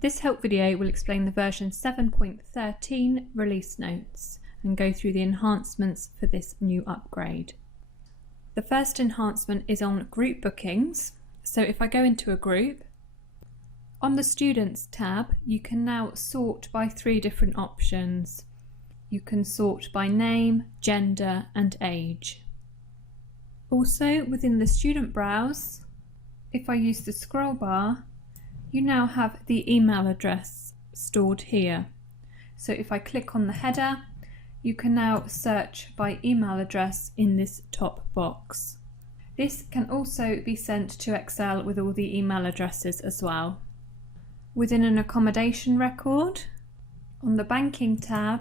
This help video will explain the version 7.13 release notes and go through the enhancements for this new upgrade. The first enhancement is on group bookings. So if I go into a group, on the Students tab, you can now sort by 3 different options. You can sort by name, gender and age. Also within the Student Browse, if I use the scroll bar, you now have the email address stored here. So if I click on the header, you can now search by email address in this top box. This can also be sent to Excel with all the email addresses as well. Within an accommodation record, on the Banking tab,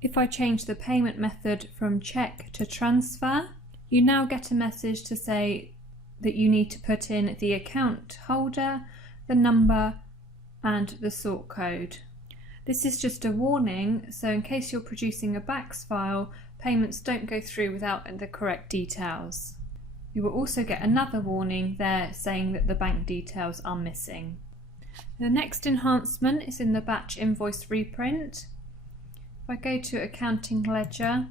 if I change the payment method from cheque to transfer, you now get a message to say that you need to put in the account holder, the number and the sort code. This is just a warning, so in case you're producing a BACS file, payments don't go through without the correct details. You will also get another warning there saying that the bank details are missing. The next enhancement is in the batch invoice reprint. If I go to Accounting Ledger,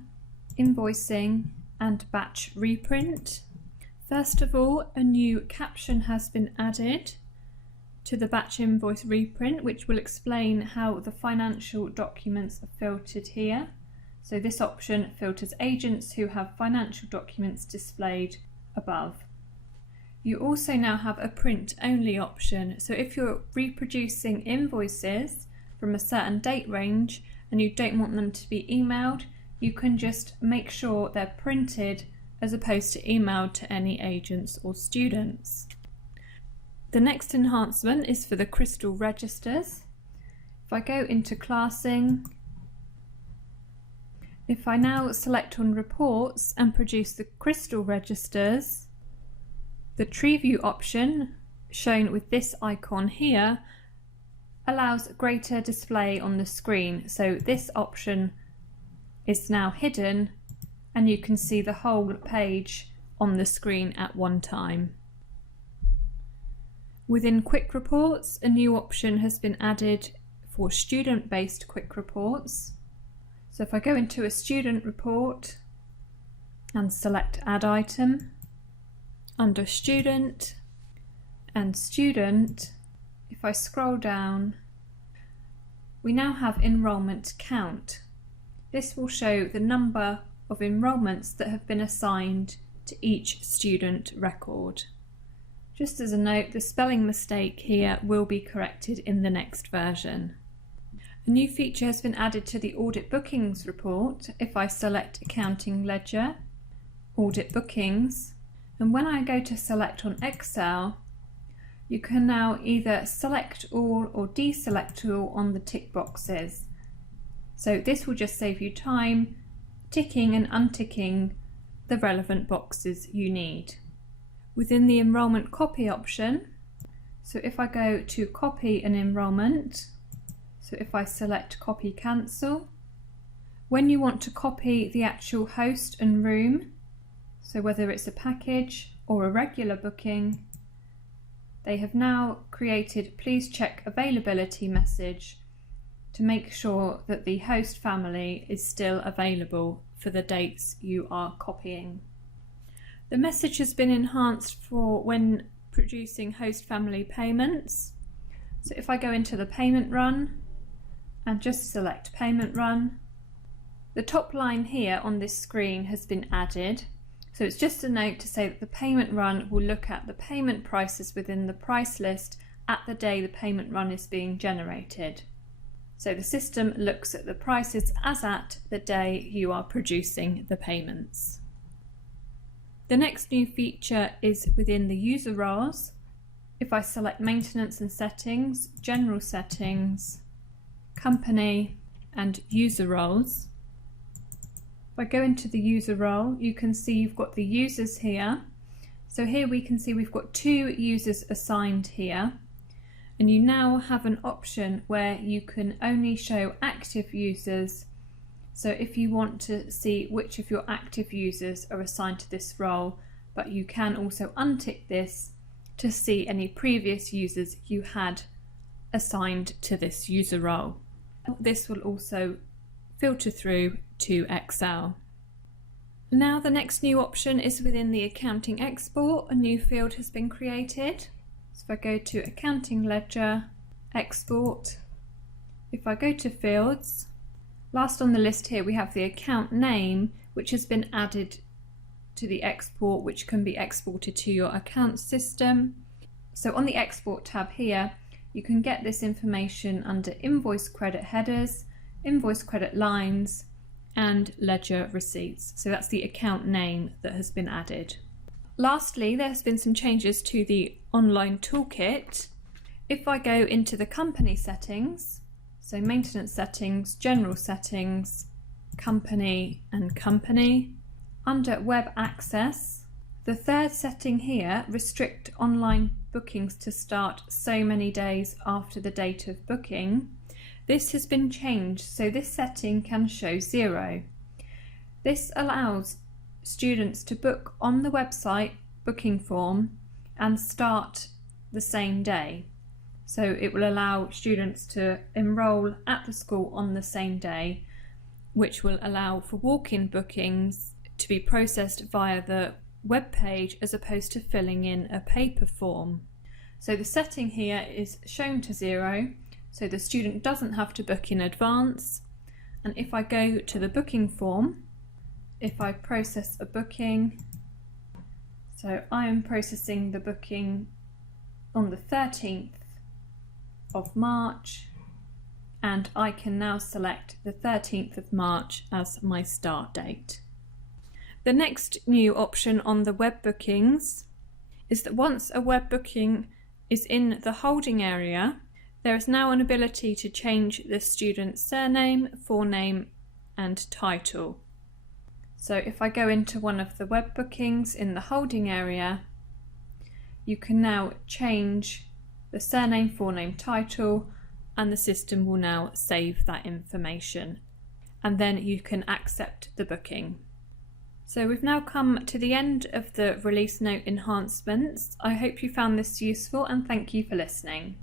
Invoicing and Batch Reprint, first of all, a new caption has been added to the batch invoice reprint, which will explain how the financial documents are filtered here. So this option filters agents who have financial documents displayed above. You also now have a print only option. So if you're reproducing invoices from a certain date range and you don't want them to be emailed, you can just make sure they're printed as opposed to emailed to any agents or students. The next enhancement is for the crystal registers. If I go into classing, if I now select on reports and produce the crystal registers, the tree view option, shown with this icon here, allows greater display on the screen. So this option is now hidden and you can see the whole page on the screen at one time. Within quick reports, a new option has been added for student-based quick reports. So if I go into a student report and select Add Item, under Student and Student, if I scroll down, we now have enrolment count. This will show the number of enrolments that have been assigned to each student record. Just as a note, the spelling mistake here will be corrected in the next version. A new feature has been added to the Audit Bookings report. If I select Accounting Ledger, Audit Bookings, and when I go to select on Excel, you can now either select all or deselect all on the tick boxes. So this will just save you time ticking and unticking the relevant boxes you need. Within the enrolment copy option, so if I go to copy an enrolment, so if I select copy cancel, when you want to copy the actual host and room, so whether it's a package or a regular booking, they have now created please check availability message to make sure that the host family is still available for the dates you are copying. The message has been enhanced for when producing host family payments. So if I go into the payment run and just select payment run, the top line here on this screen has been added. So it's just a note to say that the payment run will look at the payment prices within the price list at the day the payment run is being generated. So the system looks at the prices as at the day you are producing the payments. The next new feature is within the user roles. If I select Maintenance and Settings, General Settings, Company and User Roles, if I go into the user role, you can see you've got the users here. So here we can see we've got 2 users assigned here, and you now have an option where you can only show active users. So if you want to see which of your active users are assigned to this role, but you can also untick this to see any previous users you had assigned to this user role. This will also filter through to Excel. Now the next new option is within the accounting export. A new field has been created. So if I go to accounting ledger, export, if I go to fields, last on the list here we have the account name, which has been added to the export, which can be exported to your account system. So on the export tab here, you can get this information under invoice credit headers, invoice credit lines, and ledger receipts. So that's the account name that has been added. Lastly, there has been some changes to the online toolkit. If I go into the company settings, so maintenance settings, general settings, company and company, under web access, the third setting here, restrict online bookings to start so many days after the date of booking. This has been changed, so this setting can show 0. This allows students to book on the website booking form and start the same day. So it will allow students to enrol at the school on the same day, which will allow for walk-in bookings to be processed via the web page as opposed to filling in a paper form. So the setting here is shown to 0. So the student doesn't have to book in advance. And if I go to the booking form, if I process a booking, so I am processing the booking on the 13th of March, and I can now select the 13th of March as my start date. The next new option on the web bookings is that once a web booking is in the holding area, there is now an ability to change the student's surname, forename, and title. So if I go into one of the web bookings in the holding area, you can now change the surname, forename, title, and the system will now save that information. And then you can accept the booking. So we've now come to the end of the release note enhancements. I hope you found this useful and thank you for listening.